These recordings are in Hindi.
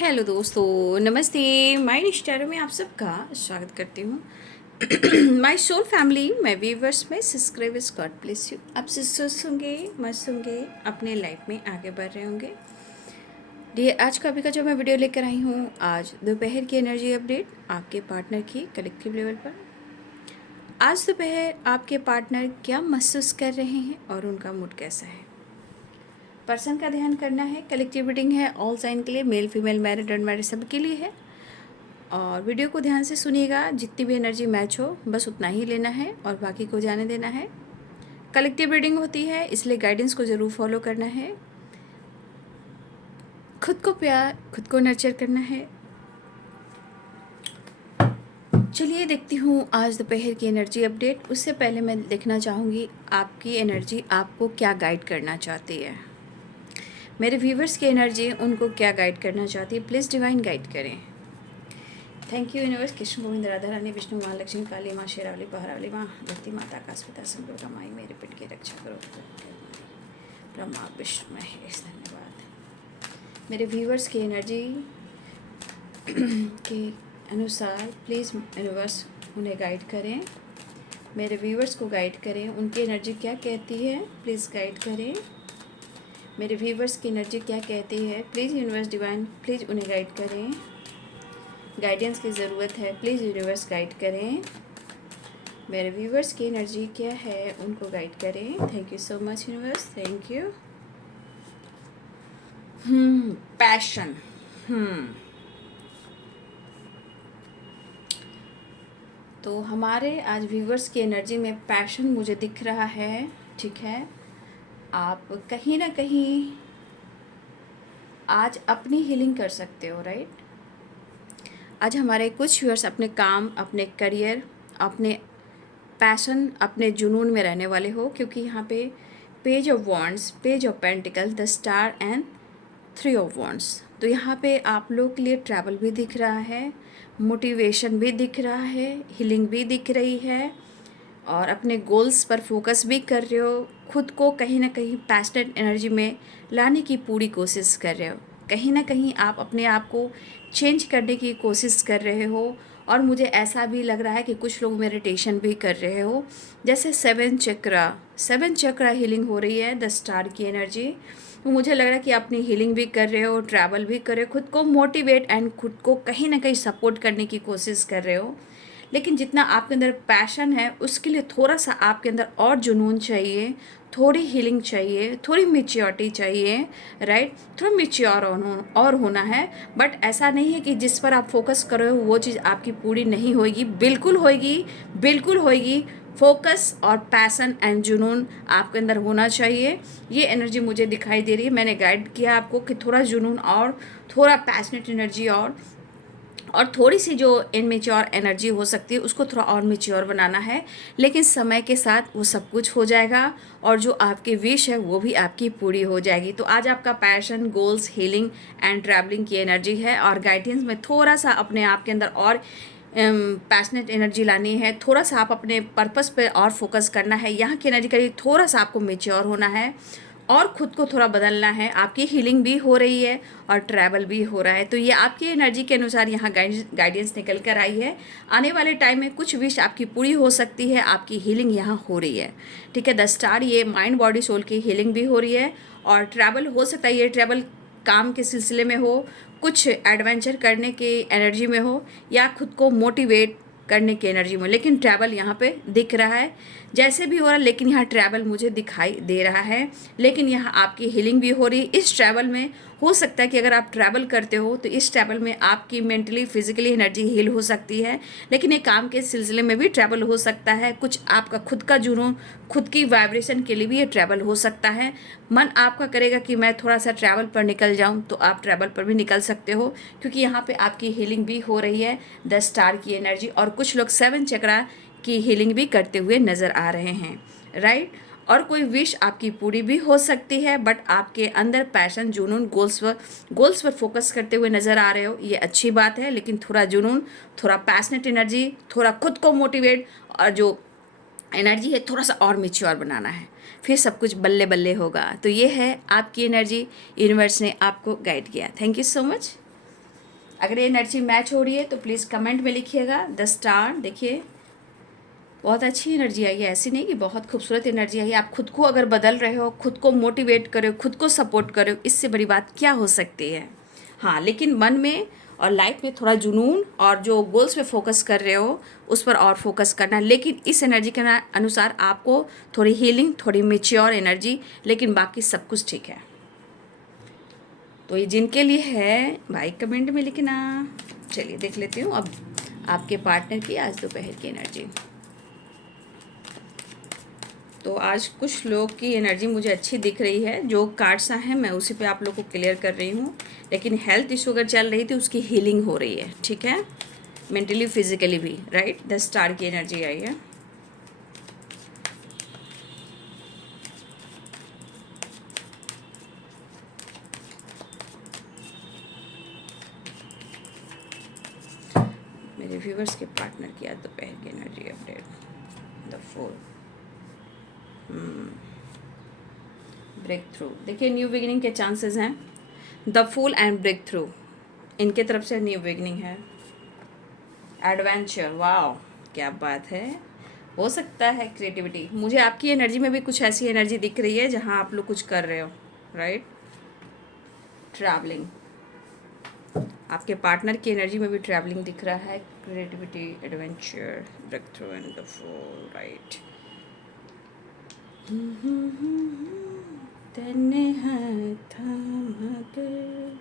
हेलो दोस्तों, नमस्ते। माय निष्ठारों में आप सबका स्वागत करती हूँ। My soul family, my viewers, my subscribers, God bless you. आप स्वस्थ होंगे, मस्त होंगे, अपने लाइफ में आगे बढ़ रहे होंगे। ये आज का अभी का जो मैं वीडियो लेकर आई हूँ, आज दोपहर की एनर्जी अपडेट आपके पार्टनर की कलेक्टिव लेवल पर। आज दोपहर आपके पार्टनर क्या महसूस कर रहे हैं और उनका मूड कैसा है, पर्सन का ध्यान करना है। कलेक्टिव रीडिंग है, ऑल साइन के लिए, मेल फीमेल मैरिड अनमैरिड सबके लिए है। और वीडियो को ध्यान से सुनिएगा, जितनी भी एनर्जी मैच हो बस उतना ही लेना है और बाकी को जाने देना है। कलेक्टिव रीडिंग होती है, इसलिए गाइडेंस को ज़रूर फॉलो करना है। खुद को प्यार, खुद को नर्चर करना है। चलिए देखती हूँ आज दोपहर की एनर्जी अपडेट। उससे पहले मैं देखना चाहूँगी आपकी एनर्जी आपको क्या गाइड करना चाहती है। मेरे व्यूवर्स की एनर्जी उनको क्या गाइड करना चाहती है, प्लीज़ डिवाइन गाइड करें। Thank you universe. Krishna Govind Radha Rani Vishnu माँ लक्ष्मी काली माँ शेरावली पहरावली माँ धरती माता कास्मिता संगोगा माई मेरे पेट की रक्षा करो। ब्रह्मा विष्णु महेश, धन्यवाद। मेरे व्यूवर्स की एनर्जी के अनुसार प्लीज़ यूनिवर्स उन्हें गाइड करें, मेरे व्यूवर्स को गाइड करें। उनकी एनर्जी क्या कहती है, प्लीज़ गाइड करें। मेरे व्यूवर्स की एनर्जी क्या कहती है, प्लीज़ यूनिवर्स डिवाइन प्लीज़ उन्हें गाइड करें। गाइडेंस की ज़रूरत है, प्लीज़ यूनिवर्स गाइड करें। मेरे व्यूवर्स की एनर्जी क्या है, उनको गाइड करें। Thank you so much universe, thank you. Passion. तो हमारे आज व्यूवर्स की एनर्जी में पैशन मुझे दिख रहा है। ठीक है, आप कहीं ना कहीं आज अपनी हीलिंग कर सकते हो, राइट। आज हमारे कुछ व्यूअर्स अपने काम, अपने करियर, अपने पैशन, अपने जुनून में रहने वाले हो, क्योंकि यहाँ पे page of wands, page of pentacle, the star and 3 of wands. तो यहाँ पे आप लोग के लिए ट्रैवल भी दिख रहा है, मोटिवेशन भी दिख रहा है, हीलिंग भी दिख रही है, और अपने गोल्स पर फोकस भी कर रहे हो। खुद को कहीं ना कहीं पैशनेट एनर्जी में लाने की पूरी कोशिश कर रहे हो। कहीं ना कहीं आप अपने आप को चेंज करने की कोशिश कर रहे हो। और मुझे ऐसा भी लग रहा है कि कुछ लोग मेडिटेशन भी कर रहे हो, जैसे 7 चक्रा हीलिंग हो रही है, द स्टार की एनर्जी। तो मुझे लग रहा है कि अपनी हीलिंग भी कर रहे हो, ट्रैवल भी कर रहे हो, खुद को मोटिवेट एंड खुद को कहीं ना कहीं सपोर्ट करने की कोशिश कर रहे हो। लेकिन जितना आपके अंदर पैशन है, उसके लिए थोड़ा सा आपके अंदर और जुनून चाहिए, थोड़ी हीलिंग चाहिए, थोड़ी मेच्योरिटी चाहिए, राइट। थोड़ा मेच्योर और होना है। बट ऐसा नहीं है कि जिस पर आप फोकस कर रहे हो वो चीज़ आपकी पूरी नहीं होगी, बिल्कुल होगी, बिल्कुल होगी। फोकस और पैशन एंड जुनून आपके अंदर होना चाहिए। ये एनर्जी मुझे दिखाई दे रही है। मैंने गाइड किया आपको कि थोड़ा जुनून और थोड़ा पैशनेट एनर्जी और थोड़ी सी जो इनमेच्योर एनर्जी हो सकती है उसको थोड़ा और मेच्योर बनाना है। लेकिन समय के साथ वो सब कुछ हो जाएगा और जो आपके विश है वो भी आपकी पूरी हो जाएगी। तो आज आपका passion, goals, healing and travelling की एनर्जी है। और गाइडेंस में थोड़ा सा अपने आप के अंदर और पैशनेट एनर्जी लानी है, थोड़ा सा आप अपने पर्पस पे और फोकस करना है। यहाँ की एनर्जी करिए, थोड़ा सा आपको मेच्योर होना है और खुद को थोड़ा बदलना है। आपकी हीलिंग भी हो रही है और ट्रैवल भी हो रहा है। तो ये आपकी एनर्जी के अनुसार यहाँ गाइडेंस निकल कर आई है। आने वाले टाइम में कुछ विश आपकी पूरी हो सकती है, आपकी हीलिंग यहाँ हो रही है। ठीक है, द स्टार, ये माइंड बॉडी सोल की हीलिंग भी हो रही है और ट्रैवल हो सकता है। ये ट्रैवल काम के सिलसिले में हो, कुछ एडवेंचर करने की एनर्जी में हो, या खुद को मोटिवेट करने की एनर्जी में, लेकिन ट्रैवल यहाँ पे दिख रहा है। जैसे भी हो रहा है, लेकिन यहाँ ट्रैवल मुझे दिखाई दे रहा है। लेकिन यहाँ आपकी हीलिंग भी हो रही है। इस ट्रैवल में हो सकता है कि अगर आप ट्रैवल करते हो तो इस ट्रैवल में आपकी मेंटली, फिजिकली एनर्जी हील हो सकती है। लेकिन ये काम के सिलसिले में भी ट्रैवल हो सकता है। कुछ आपका खुद का जुनून, खुद की वाइब्रेशन के लिए भी ये ट्रैवल हो सकता है। मन आपका करेगा कि मैं थोड़ा सा ट्रैवल पर निकल जाऊं, तो आप ट्रैवल पर भी निकल सकते हो, क्योंकि यहाँ पे आपकी हीलिंग भी हो रही है, द स्टार की एनर्जी। और कुछ लोग 7 चक्रा की हीलिंग भी करते हुए नज़र आ रहे हैं, राइट। और कोई विश आपकी पूरी भी हो सकती है, बट आपके अंदर पैशन, जुनून, गोल्स पर फोकस करते हुए नज़र आ रहे हो, ये अच्छी बात है। लेकिन थोड़ा जुनून, थोड़ा पैशनेट एनर्जी, थोड़ा खुद को मोटिवेट और जो एनर्जी है थोड़ा सा और मेच्योर बनाना है, फिर सब कुछ बल्ले बल्ले होगा। तो ये है आपकी एनर्जी, यूनिवर्स ने आपको गाइड किया। Thank you so much. अगर ये एनर्जी मैच हो रही है तो प्लीज़ कमेंट में लिखिएगा द स्टार। देखिए बहुत अच्छी एनर्जी आई है, ऐसी नहीं कि बहुत खूबसूरत एनर्जी आई है। आप खुद को अगर बदल रहे हो, खुद को मोटिवेट करो, खुद को सपोर्ट करो, इससे बड़ी बात क्या हो सकती है। हाँ, लेकिन मन में और लाइफ में थोड़ा जुनून और जो गोल्स पे फोकस कर रहे हो उस पर और फोकस करना। लेकिन इस एनर्जी के अनुसार आपको थोड़ी हीलिंग, थोड़ी मेच्योर एनर्जी, लेकिन बाकी सब कुछ ठीक है। तो ये जिनके लिए है भाई कमेंट में लिखना। चलिए देख लेती हूँ अब आपके पार्टनर की आज दोपहर की एनर्जी। तो आज कुछ लोग की एनर्जी मुझे अच्छी दिख रही है। जो कार्ड्स हैं मैं उसी पे आप लोग को क्लियर कर रही हूँ। लेकिन हेल्थ इशू अगर चल रही थी उसकी हीलिंग हो रही है, ठीक है, मेंटली फिजिकली भी, राइट। द स्टार की एनर्जी आई है। मेरे व्यूवर्स के पार्टनर की आज दोपहर की energy update. The fool, breakthrough. देखिए न्यू बिगिनिंग के चांसेस हैं। The fool and breakthrough, इनके तरफ से न्यू बिगिनिंग है। एडवेंचर, वाओ क्या बात है। हो सकता है क्रिएटिविटी। मुझे आपकी एनर्जी में भी कुछ ऐसी एनर्जी दिख रही है जहाँ आप लोग कुछ कर रहे हो, राइट। ट्रैवलिंग, आपके पार्टनर की एनर्जी में भी ट्रैवलिंग दिख रहा है। Creativity, adventure, breakthrough and the fool, right. तन्हा था मगर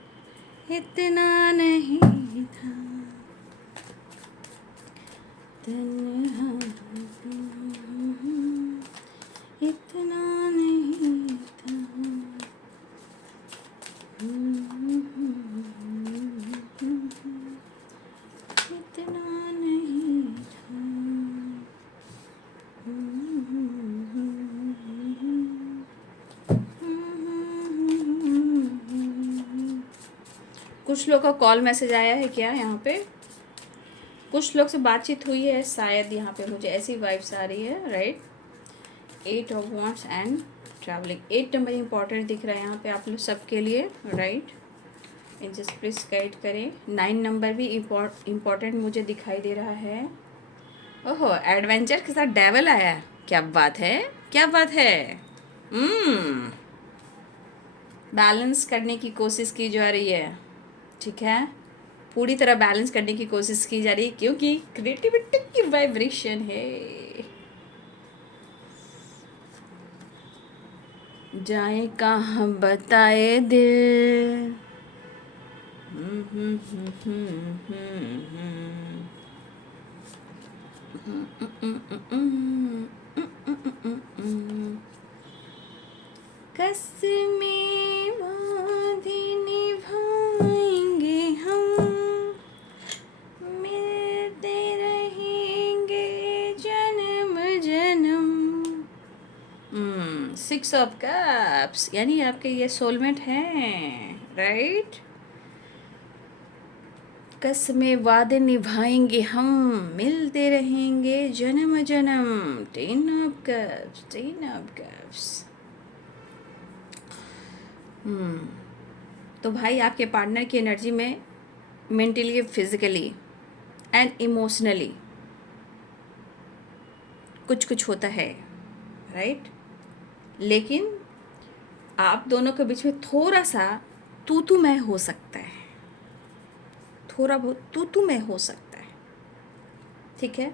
इतना नहीं था, तन्हा इतना नहीं था। इतना नहीं था। कुछ लोग का कॉल मैसेज आया है क्या यहाँ पे? कुछ लोग से बातचीत हुई है शायद, यहाँ पे मुझे ऐसी वाइब्स आ रही है, right. 8 of wands and travelling. 8 number important दिख रहा है यहाँ पे आप लोग सबके लिए, राइट। जस्ट प्लीज गाइड करें। 9 नंबर भी इम्पॉर्टेंट मुझे दिखाई दे रहा है। ओहो, एडवेंचर के साथ डेवल आया, क्या बात है, क्या बात है। बैलेंस करने की कोशिश की जा रही है, ठीक है, पूरी तरह बैलेंस करने की कोशिश की जा रही है क्योंकि क्रिएटिविटी की वाइब्रेशन है। जाए कहाँ बताए दिल। कसमें वादे निभाएंगे हम, मिलते रहेंगे जन्म जन्म। 6 ऑफ कप्स, यानी आपके ये सोलमेट हैं, राइट। कसमें वादे निभाएंगे हम, मिलते रहेंगे जन्म जन्म। 10 ऑफ कप्स, 10 ऑफ कप्स। तो भाई आपके पार्टनर की एनर्जी में मेंटली, फिजिकली एंड इमोशनली कुछ कुछ होता है, राइट। लेकिन आप दोनों के बीच में थोड़ा सा तू मैं हो सकता है, थोड़ा बहुत तू मैं हो सकता है, ठीक है।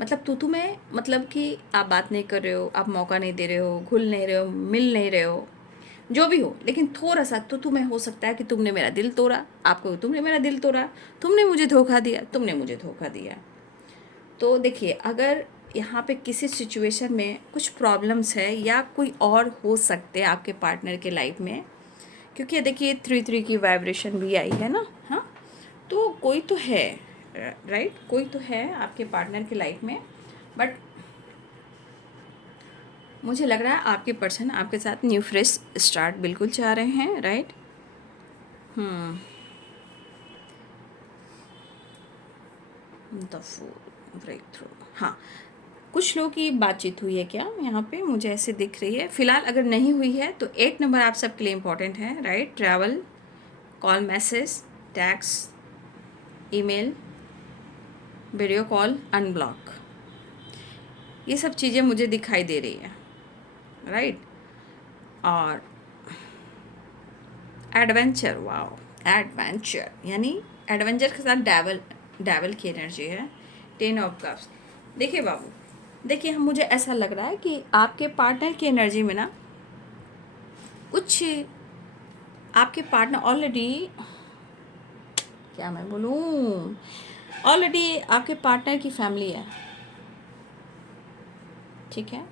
मतलब तू में मतलब कि आप बात नहीं कर रहे हो, आप मौका नहीं दे रहे हो, घुल नहीं रहे हो, मिल नहीं रहे हो, जो भी हो, लेकिन थोड़ा सा तो में हो सकता है कि तुमने मेरा दिल तोड़ा, आपको तुमने मेरा दिल तोड़ा, तुमने मुझे धोखा दिया, तुमने मुझे धोखा दिया। तो देखिए अगर यहाँ पे किसी सिचुएशन में कुछ प्रॉब्लम्स है या कोई और हो सकते हैं आपके पार्टनर के लाइफ में, क्योंकि देखिए 3 की वाइब्रेशन भी आई है ना, हाँ, तो कोई तो है, राइट, कोई तो है आपके पार्टनर की लाइफ में। बट मुझे लग रहा है आपके पर्सन आपके साथ न्यू फ्रेश स्टार्ट बिल्कुल चाह रहे हैं, right. The fool, breakthrough. हाँ, कुछ लोगों की बातचीत हुई है क्या यहाँ पे, मुझे ऐसे दिख रही है। फिलहाल अगर नहीं हुई है तो 8 नंबर आप सबके लिए इम्पोर्टेंट है, right. Travel, call, message, tax, email, video call, unblock, ये सब चीज़ें मुझे दिखाई दे रही है, राइट। और एडवेंचर, वाओ, एडवेंचर यानी एडवेंचर के साथ डेवल की एनर्जी है। 10 ऑफ कप्स। देखिए बाबू, देखिए हम मुझे ऐसा लग रहा है कि आपके पार्टनर की एनर्जी में ना कुछ, आपके पार्टनर ऑलरेडी, क्या मैं बोलूँ, ऑलरेडी आपके पार्टनर की फैमिली है, ठीक है।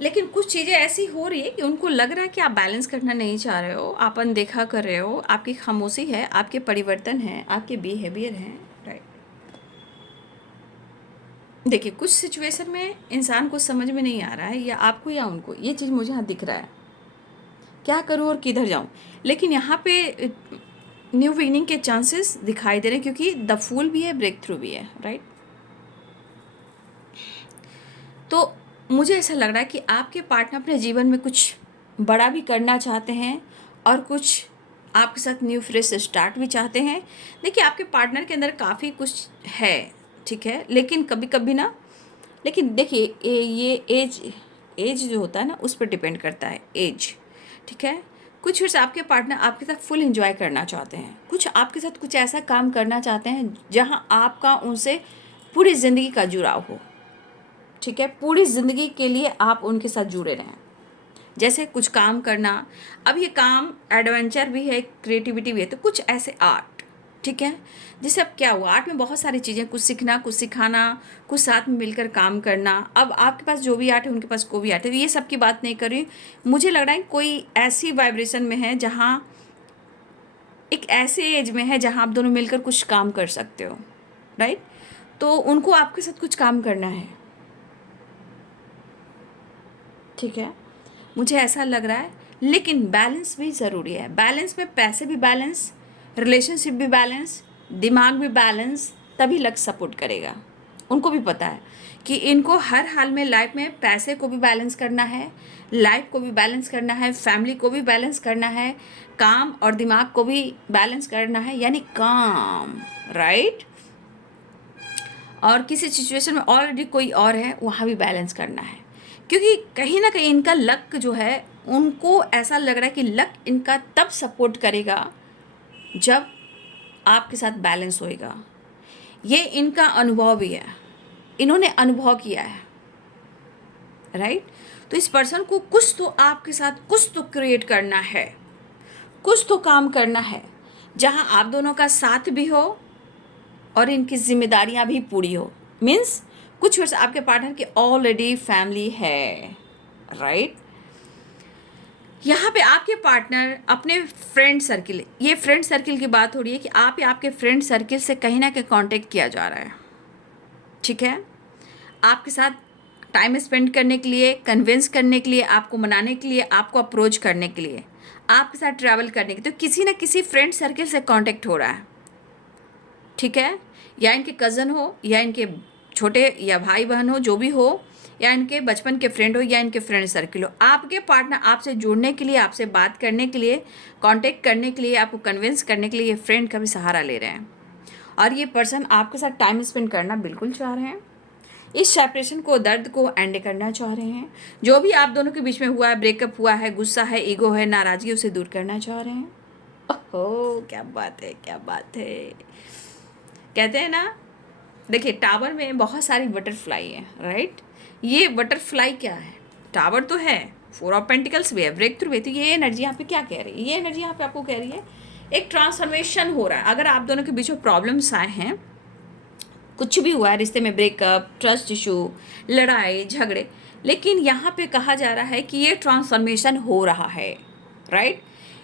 लेकिन कुछ चीज़ें ऐसी हो रही है कि उनको लग रहा है कि आप बैलेंस करना नहीं चाह रहे हो, आप अनदेखा कर रहे हो, आपकी खामोशी है, आपके परिवर्तन है, आपके बिहेवियर हैं, राइट। देखिए कुछ सिचुएशन में इंसान को समझ में नहीं आ रहा है, या आपको या उनको, ये चीज़ मुझे यहाँ दिख रहा है, क्या करूँ और किधर जाऊँ। लेकिन यहाँ पे न्यू बिगिनिंग के चांसेस दिखाई दे रहे हैं, क्योंकि द फूल भी है, ब्रेक थ्रू भी है, राइट। तो मुझे ऐसा लग रहा है कि आपके पार्टनर अपने जीवन में कुछ बड़ा भी करना चाहते हैं और कुछ आपके साथ न्यू फ्रेश स्टार्ट भी चाहते हैं। देखिए आपके पार्टनर के अंदर काफ़ी कुछ है, ठीक है, लेकिन कभी कभी ना, लेकिन देखिए ये एज जो होता है ना, उस पर डिपेंड करता है, एज, ठीक है। कुछ फिर आपके पार्टनर आपके साथ फुल एंजॉय करना चाहते हैं, कुछ आपके साथ कुछ ऐसा काम करना चाहते हैं जहां आपका उनसे पूरी ज़िंदगी का जुड़ाव हो, ठीक है, पूरी ज़िंदगी के लिए आप उनके साथ जुड़े रहें। जैसे कुछ काम करना, अब ये काम एडवेंचर भी है, क्रिएटिविटी भी है, तो कुछ ऐसे आर्ट, ठीक है। जैसे अब क्या हुआ, आर्ट में बहुत सारी चीज़ें, कुछ सीखना, कुछ सिखाना, कुछ साथ में मिलकर काम करना। अब आपके पास जो भी आर्ट है, उनके पास कोई भी आर्ट है, ये सब की बात नहीं कर रही। मुझे लग रहा है कोई ऐसी वाइब्रेशन में है जहाँ एक ऐसे एज में है जहाँ आप दोनों मिलकर कुछ काम कर सकते हो, राइट। तो उनको आपके साथ कुछ काम करना है, ठीक है, मुझे ऐसा लग रहा है। लेकिन बैलेंस भी ज़रूरी है, बैलेंस में पैसे भी बैलेंस, रिलेशनशिप भी बैलेंस, दिमाग भी बैलेंस, तभी लक्ष्य सपोर्ट करेगा। उनको भी पता है कि इनको हर हाल में लाइफ में पैसे को भी बैलेंस करना है, लाइफ को भी बैलेंस करना है, फैमिली को भी बैलेंस करना है, काम और दिमाग को भी बैलेंस करना है, यानी काम, राइट। और किसी सिचुएशन में ऑलरेडी कोई और है, वहाँ भी बैलेंस करना है, क्योंकि कहीं ना कहीं इनका लक जो है, उनको ऐसा लग रहा है कि लक इनका तब सपोर्ट करेगा जब आपके साथ बैलेंस होएगा। ये इनका अनुभव भी है, इन्होंने अनुभव किया है, राइट। तो इस पर्सन को कुछ तो आपके साथ कुछ तो क्रिएट करना है, कुछ तो काम करना है जहां आप दोनों का साथ भी हो और इनकी जिम्मेदारियां भी पूरी हो। मीन्स कुछ वर्ष आपके पार्टनर की ऑलरेडी फैमिली है, राइट। यहाँ पे आपके पार्टनर अपने फ्रेंड सर्किल, ये फ्रेंड सर्किल की बात हो रही है कि आप या आपके फ्रेंड सर्किल से कहीं ना कहीं कांटेक्ट किया जा रहा है, ठीक है, आपके साथ टाइम स्पेंड करने के लिए, कन्विंस करने के लिए, आपको मनाने के लिए, आपको अप्रोच करने के लिए, आपके साथ ट्रैवल करने के लिए, तो किसी न किसी फ्रेंड सर्किल से कांटेक्ट हो रहा है, ठीक है। या इनके कज़न हो, या इनके छोटे या भाई बहन हो, जो भी हो, या इनके बचपन के फ्रेंड हो, या इनके फ्रेंड सर्किल हो, आपके पार्टनर आपसे जुड़ने के लिए, आपसे बात करने के लिए, कांटेक्ट करने के लिए, आपको कन्विंस करने के लिए ये फ्रेंड का भी सहारा ले रहे हैं। और ये पर्सन आपके साथ टाइम स्पेंड करना बिल्कुल चाह रहे हैं, इस सेपरेशन को, दर्द को एंड करना चाह रहे हैं। जो भी आप दोनों के बीच में हुआ है, ब्रेकअप हुआ है, गुस्सा है, ईगो है, नाराज़गी, उसे दूर करना चाह रहे हैं। ओहो, क्या बात है, क्या बात है। कहते हैं ना, देखिए टावर में बहुत सारी बटरफ्लाई है, राइट। ये बटरफ्लाई क्या है, टावर तो है, 4 ऑफ पेंटिकल्स भी है, ब्रेक थ्रू भी है। तो ये एनर्जी यहाँ पे क्या कह रही है, ये एनर्जी यहाँ पे आपको कह रही है एक ट्रांसफॉर्मेशन हो रहा है। अगर आप दोनों के बीच में प्रॉब्लम्स आए हैं, कुछ भी हुआ है रिश्ते में, ब्रेकअप, ट्रस्ट इशू, लड़ाई झगड़े, लेकिन यहाँ पे कहा जा रहा है कि ये ट्रांसफॉर्मेशन हो रहा है, राइट,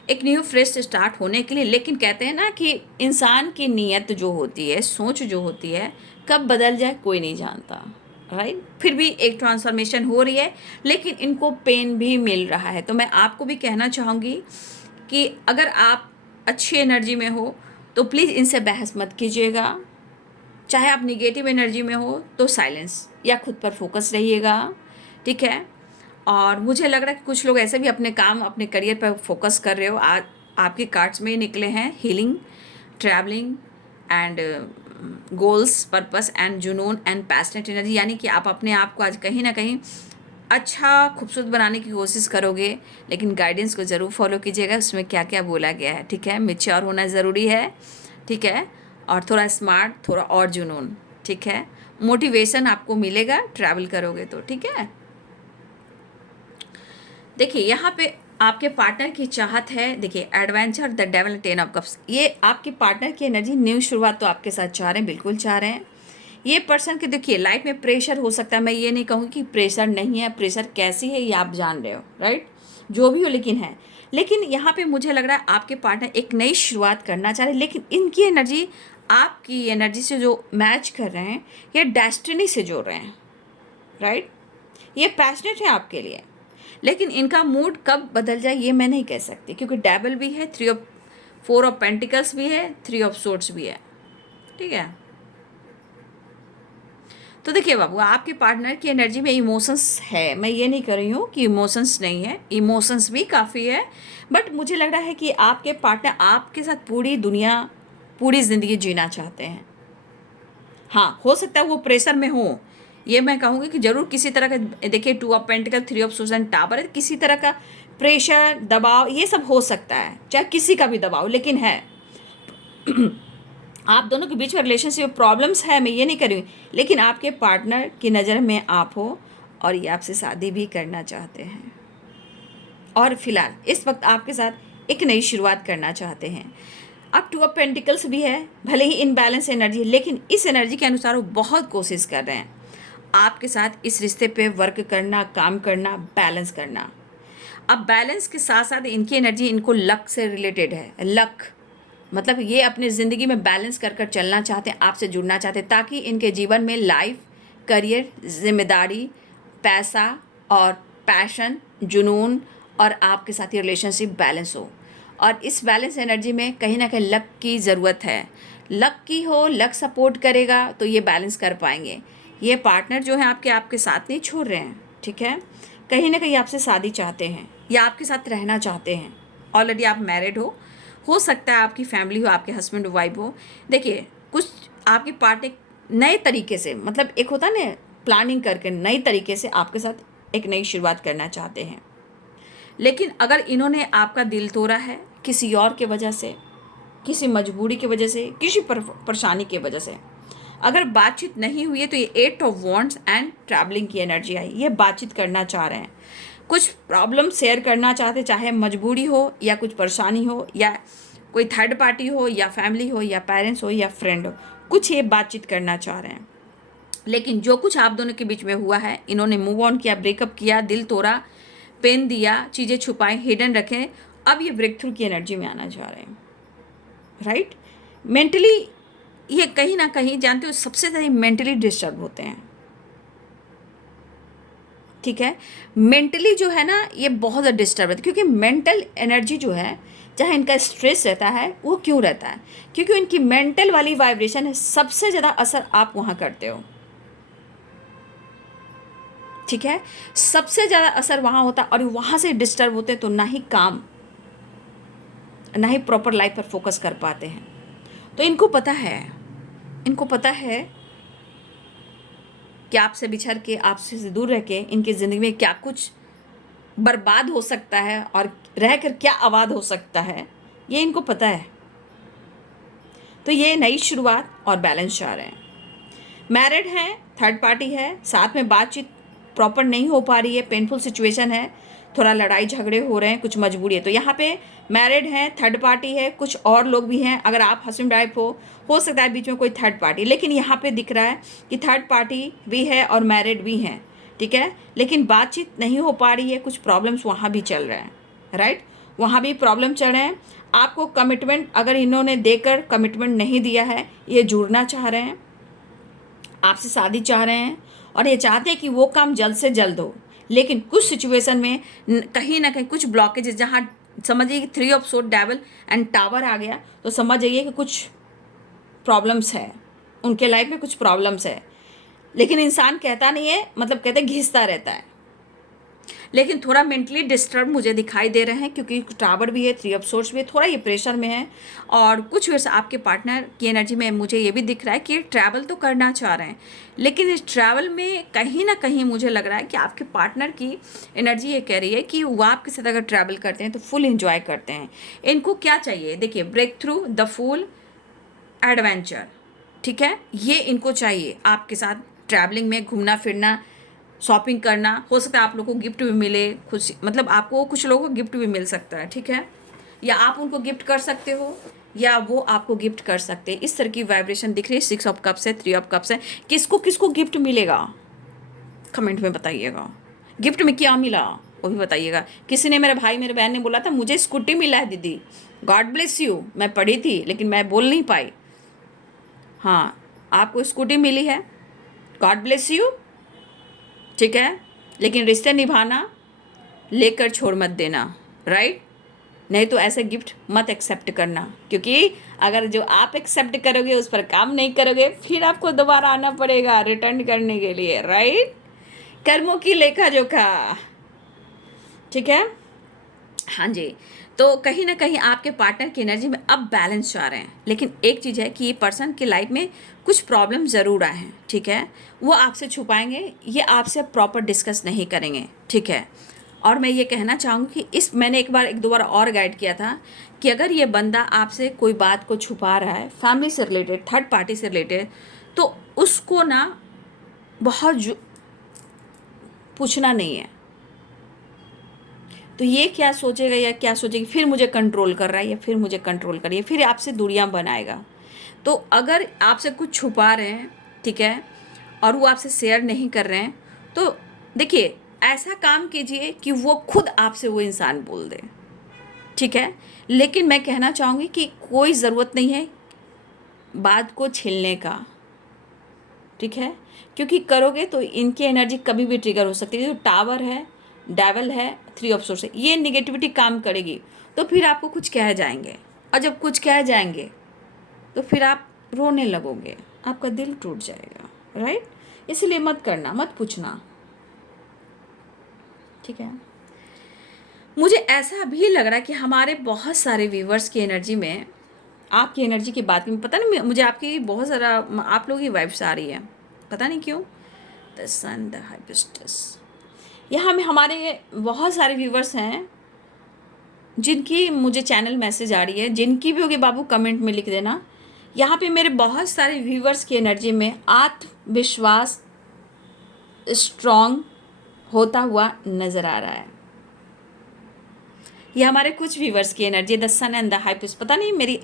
एक न्यू फ्रेश स्टार्ट होने के लिए। लेकिन कहते हैं ना कि इंसान की नीयत जो होती है, सोच जो होती है, कब बदल जाए कोई नहीं जानता, राइट। फिर भी एक ट्रांसफॉर्मेशन हो रही है, लेकिन इनको पेन भी मिल रहा है। तो मैं आपको भी कहना चाहूँगी कि अगर आप अच्छी एनर्जी में हो तो प्लीज़ इनसे बहस मत कीजिएगा। चाहे आप निगेटिव एनर्जी में हो तो साइलेंस या खुद पर फोकस रहिएगा, ठीक है। और मुझे लग रहा है कि कुछ लोग ऐसे भी अपने काम, अपने करियर पर फोकस कर रहे हो। आज आपके कार्ड्स में निकले हैं healing, travelling, and goals, purpose and जुनून एंड पैशनेट एनर्जी, यानी कि आप अपने आप को आज कहीं ना कहीं अच्छा खूबसूरत बनाने की कोशिश करोगे, लेकिन गाइडेंस को ज़रूर फॉलो कीजिएगा, उसमें क्या क्या बोला गया है, ठीक है। मैच्योर होना ज़रूरी है, ठीक है, और थोड़ा स्मार्ट, थोड़ा और जुनून, ठीक है। मोटिवेशन आपको मिलेगा ट्रैवल करोगे तो, ठीक है। देखिए यहाँ पे आपके पार्टनर की चाहत है, देखिए adventure, the devil, 10 of cups, ये आपके पार्टनर की एनर्जी, न्यू शुरुआत तो आपके साथ चाह रहे हैं, बिल्कुल चाह रहे हैं। ये पर्सन के देखिए लाइफ में प्रेशर हो सकता है, मैं ये नहीं कहूँगी कि प्रेशर नहीं है, प्रेशर कैसी है ये आप जान रहे हो, राइट, जो भी हो, लेकिन है। लेकिन यहाँ पे मुझे लग रहा है आपके पार्टनर एक नई शुरुआत करना चाह रहे हैं, लेकिन इनकी एनर्जी आपकी एनर्जी से जो मैच कर रहे हैं, ये डेस्टिनी से जोड़ रहे हैं, राइट। ये पैशनेट है आपके लिए, लेकिन इनका मूड कब बदल जाए ये मैं नहीं कह सकती, क्योंकि डेविल भी है, 4 ऑफ पेंटिकल्स भी है, 3 ऑफ सोर्ड्स भी है, ठीक है। तो देखिए बाबू, आपके पार्टनर की एनर्जी में इमोशंस है, मैं ये नहीं कर रही हूँ कि इमोशंस नहीं है, इमोशंस भी काफ़ी है, बट मुझे लग रहा है कि आपके पार्टनर आपके साथ पूरी दुनिया, पूरी ज़िंदगी जीना चाहते हैं। हाँ, हो सकता है वो प्रेशर में हो, ये मैं कहूँगी कि ज़रूर किसी तरह का, देखिए 2 of pentacle, 3 of swords and tower है, किसी तरह का प्रेशर, दबाव, ये सब हो सकता है, चाहे किसी का भी दबाव, लेकिन है आप दोनों के बीच में रिलेशनशिप प्रॉब्लम्स है, मैं ये नहीं कर रही हूँ, लेकिन आपके पार्टनर की नज़र में आप हो और ये आपसे शादी भी करना चाहते हैं, और फिलहाल इस वक्त आपके साथ एक नई शुरुआत करना चाहते हैं। अब 2 ऑफ पेंटिकल्स भी है, भले ही इनबैलेंस एनर्जी है, लेकिन इस एनर्जी के अनुसार वो बहुत कोशिश कर रहे हैं आपके साथ इस रिश्ते पे वर्क करना, काम करना, बैलेंस करना। अब बैलेंस के साथ साथ इनकी एनर्जी इनको लक से रिलेटेड है, लक मतलब ये अपने ज़िंदगी में बैलेंस कर कर चलना चाहते हैं, आपसे जुड़ना चाहते हैं, ताकि इनके जीवन में लाइफ, करियर, जिम्मेदारी, पैसा और पैशन, जुनून और आपके साथ ये रिलेशनशिप बैलेंस हो। और इस बैलेंस एनर्जी में कहीं ना कहीं लक की ज़रूरत है, लक की हो, लक सपोर्ट करेगा तो ये बैलेंस कर पाएंगे। ये पार्टनर जो है आपके साथ नहीं छोड़ रहे हैं, ठीक है, कहीं ना कहीं आपसे शादी चाहते हैं या आपके साथ रहना चाहते हैं। ऑलरेडी आप मैरिड हो सकता है आपकी फैमिली हो, आपके हस्बैंड वाइफ हो। देखिए कुछ आपके पार्टनर नए तरीके से, मतलब एक होता है ना प्लानिंग करके, नई तरीके से आपके साथ एक नई शुरुआत करना चाहते हैं, लेकिन अगर इन्होंने आपका दिल तोड़ा है किसी और के वजह से, किसी मजबूरी की वजह से, किसी परेशानी की वजह से, अगर बातचीत नहीं हुई है, तो ये 8 ऑफ वॉन्ड्स एंड ट्रैवलिंग की एनर्जी आई, ये बातचीत करना चाह रहे हैं, कुछ प्रॉब्लम शेयर करना चाहते, चाहे मजबूरी हो या कुछ परेशानी हो या कोई थर्ड पार्टी हो या फैमिली हो या पेरेंट्स हो या फ्रेंड हो, कुछ ये बातचीत करना चाह रहे हैं। लेकिन जो कुछ आप दोनों के बीच में हुआ है, इन्होंने मूव ऑन किया, ब्रेकअप किया, दिल तोड़ा, पेन दिया, चीज़ें छुपाएं, हिडन रखें, अब ये ब्रेक थ्रू की एनर्जी में आना चाह रहे हैं, राइट। मेंटली ये कहीं ना कहीं जानते हो सबसे ज़्यादा मेंटली डिस्टर्ब होते हैं, ठीक है, मेंटली जो है ना ये बहुत ज़्यादा डिस्टर्ब रहता है, क्योंकि मेंटल एनर्जी जो है, जहाँ इनका स्ट्रेस रहता है, वो क्यों रहता है, क्योंकि इनकी मेंटल वाली वाइब्रेशन है, सबसे ज़्यादा असर आप वहाँ करते हो, ठीक है, सबसे ज़्यादा असर वहाँ होता है, और वहाँ से डिस्टर्ब होते हैं तो ना ही काम, ना ही प्रॉपर लाइफ पर फोकस कर पाते हैं। तो इनको पता है, इनको पता है कि आपसे बिछड़ के, आपसे दूर रह के इनकी ज़िंदगी में क्या कुछ बर्बाद हो सकता है और रह कर क्या आबाद हो सकता है, ये इनको पता है। तो ये नई शुरुआत और बैलेंस चाह रहे हैं। मैरिड हैं, थर्ड पार्टी है, साथ में बातचीत प्रॉपर नहीं हो पा रही है, पेनफुल सिचुएशन है, थोड़ा लड़ाई झगड़े हो रहे हैं, कुछ मजबूरी है। तो यहाँ पे मैरिड है, थर्ड पार्टी है, कुछ और लोग भी हैं, अगर आप हस्बैंड वाइफ हो सकता है बीच में कोई थर्ड पार्टी, लेकिन यहाँ पे दिख रहा है कि थर्ड पार्टी भी है और मैरिड भी हैं, ठीक है, लेकिन बातचीत नहीं हो पा रही है, कुछ प्रॉब्लम्स वहाँ भी चल रहे हैं, राइट, वहाँ भी प्रॉब्लम चल रहे हैं। आपको कमिटमेंट अगर इन्होंने देकर कमिटमेंट नहीं दिया है, ये जुड़ना चाह रहे हैं, आपसे शादी चाह रहे हैं, और ये चाहते हैं कि वो काम जल्द से जल्द हो, लेकिन कुछ सिचुएशन में कहीं ना कहीं कुछ ब्लॉकेज, जहाँ समझिए कि 3 of sword, devil and tower आ गया, तो समझ जाइए कि कुछ प्रॉब्लम्स है, उनके लाइफ में कुछ प्रॉब्लम्स है, लेकिन इंसान कहता नहीं है, मतलब कहते घिसता रहता है, लेकिन थोड़ा मेंटली डिस्टर्ब मुझे दिखाई दे रहे हैं, क्योंकि टावर भी है, थ्री ऑफ सोर्स भी है, थोड़ा ये प्रेशर में है। और कुछ वैसे आपके पार्टनर की एनर्जी में मुझे ये भी दिख रहा है कि ट्रैवल तो करना चाह रहे हैं, लेकिन इस ट्रैवल में कहीं ना कहीं मुझे लग रहा है कि आपके पार्टनर की एनर्जी ये कह रही है कि वो आपके साथ अगर ट्रैवल करते हैं तो फुल इंजॉय करते हैं। इनको क्या चाहिए, देखिए, breakthrough, the fool, adventure, ठीक है, ये इनको चाहिए आपके साथ ट्रैवलिंग में, घूमना फिरना, शॉपिंग करना। हो सकता है आप लोगों को गिफ्ट भी मिले, कुछ मतलब आपको कुछ लोगों को गिफ्ट भी मिल सकता है, ठीक है, या आप उनको गिफ्ट कर सकते हो या वो आपको गिफ्ट कर सकते हैं। इस तरह की वाइब्रेशन दिख रही है। 6 ऑफ कप्स है, 3 ऑफ कप्स है। किसको किसको गिफ्ट मिलेगा कमेंट में बताइएगा। गिफ्ट में क्या मिला वो भी बताइएगा। किसी ने, मेरे भाई मेरे बहन ने बोला था मुझे स्कूटी मिला है दीदी, गॉड ब्लेस यू। मैं पढ़ी थी लेकिन मैं बोल नहीं पाई। हाँ, आपको स्कूटी मिली है, गॉड ब्लेस यू, ठीक है, लेकिन रिश्ते निभाना, लेकर छोड़ मत देना, राइट। नहीं तो ऐसे गिफ्ट मत एक्सेप्ट करना, क्योंकि अगर जो आप एक्सेप्ट करोगे उस पर काम नहीं करोगे, फिर आपको दोबारा आना पड़ेगा रिटर्न करने के लिए, राइट। कर्मों की लेखा जोखा, ठीक है। हाँ जी, तो कहीं ना कहीं आपके पार्टनर की एनर्जी में अब बैलेंस चाह रहे हैं, लेकिन एक चीज़ है कि ये पर्सन की लाइफ में कुछ प्रॉब्लम ज़रूर आए हैं, ठीक है, वो आपसे छुपाएंगे, ये आपसे प्रॉपर डिस्कस नहीं करेंगे, ठीक है। और मैं ये कहना चाहूँगी कि इस मैंने एक दो बार और गाइड किया था कि अगर ये बंदा आपसे कोई बात को छुपा रहा है, फैमिली से रिलेटेड, थर्ड पार्टी से रिलेटेड, तो उसको ना बहुत पूछना नहीं है। तो ये क्या सोचेगा या क्या सोचेगी, फिर मुझे कंट्रोल कर रहा है या फिर मुझे कंट्रोल करिए, फिर आपसे दूरियां बनाएगा। तो अगर आपसे कुछ छुपा रहे हैं, ठीक है, और वो आपसे शेयर नहीं कर रहे हैं, तो देखिए, ऐसा काम कीजिए कि वो खुद आपसे वो इंसान बोल दे, ठीक है। लेकिन मैं कहना चाहूँगी कि कोई ज़रूरत नहीं है बात को छीलने का, ठीक है, क्योंकि करोगे तो इनकी एनर्जी कभी भी ट्रिगर हो सकती है। जो टावर है, डेवल है, थ्री ऑफ सोर्स है, ये निगेटिविटी काम करेगी, तो फिर आपको कुछ कह जाएंगे, और जब कुछ कह जाएंगे तो फिर आप रोने लगोगे, आपका दिल टूट जाएगा, राइट। इसलिए मत करना, मत पूछना, ठीक है। मुझे ऐसा भी लग रहा है कि हमारे बहुत सारे व्यूवर्स की एनर्जी में, आपकी एनर्जी की बात में, पता नहीं मुझे आपकी बहुत सारा आप लोगों की वाइब्स आ रही है, पता नहीं क्यों। द सन, द हाइबिस्कस, यहाँ में हमारे बहुत सारे व्यूवर्स हैं जिनकी मुझे चैनल मैसेज आ रही है, जिनकी भी होगी बाबू कमेंट में लिख देना। यहाँ पे मेरे बहुत सारे व्यूवर्स की एनर्जी में आत्मविश्वास स्ट्रॉन्ग होता हुआ नज़र आ रहा है। ये हमारे कुछ व्यूवर्स की energy, the sun and the हाइपिस, पता नहीं मेरी